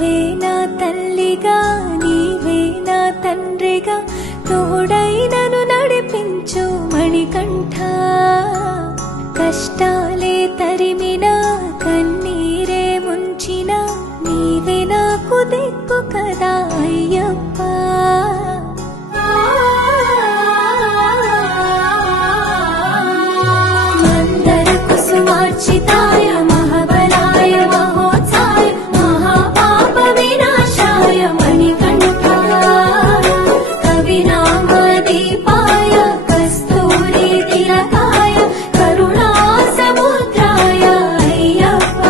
నీవే నా తల్లిగా నీవే నా తండ్రిగా తోడైనను నడిపించు మణికంఠ కష్టాలే తరిమినా కన్నీరే ముంచినా నీవే నాకు దిక్కు కదా అయ్యప్ప మందర కుసుమార్చితాయ మహాబలాయ మహోత్సాయ మహాపాప వినాశాయ మణికంఠ కవినామ దీపాయ కస్తూరి తిలకాయ కరుణా సముద్రాయ అయ్యప్ప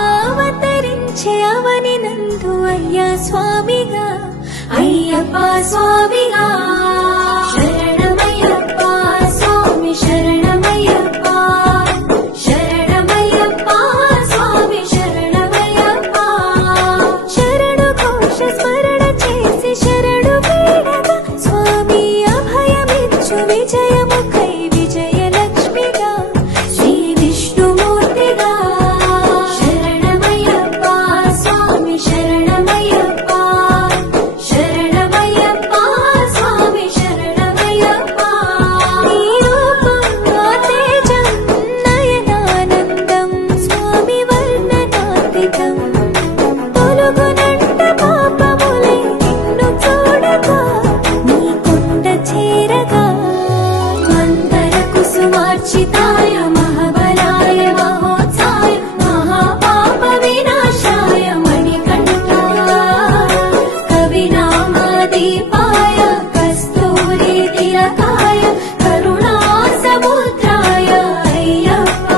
శాస్త్రావతరించే అవని నందు అయ్యా స్వామిగా అయ్యప్ప స్వామిగా శరణమయ్యప్ప స్వామి శరణమయ్యప్ప శరణమయ్యప్ప స్వామి శరణమయ్యప్ప శరణు ఘోష స్మరణ చేసి శరణు వీడగా స్వామి అభయమిచ్చు విజయముఖై విజయలక్ష్మిగా శ్రీ విష్ణుమూర్తిగా శరణమయ్యప్ప స్వామి శరణమయ్యప్ప శరణమయ్యప్ప స్వామి శరణమయ్యప్ప నీ రూపం నా తేజం నయనానందం స్వామి వర్ణనాతీతం తొలగునంట పాపములే నిన్ను చూడగా నీ కొండ చేరగా మందర కుసుమార్చితాయ మహాబలాయ మహోత్సాయ మహాపాప వినాశాయ మణికంఠ కవినామ దీపాయ కస్తూరి తిలకాయ కరుణా సముద్రాయ అయ్యప్ప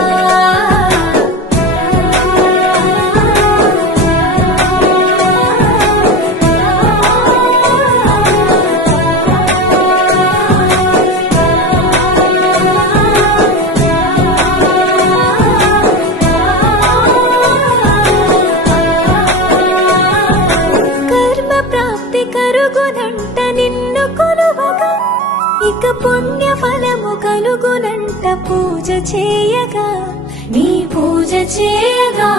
కర్మ ప్రాప్తి కరుగునంట నిన్ను కొలువగా ఇక పుణ్య ఫలము కలుగునంట పూజ చేయగా నీ పూజ చేయగా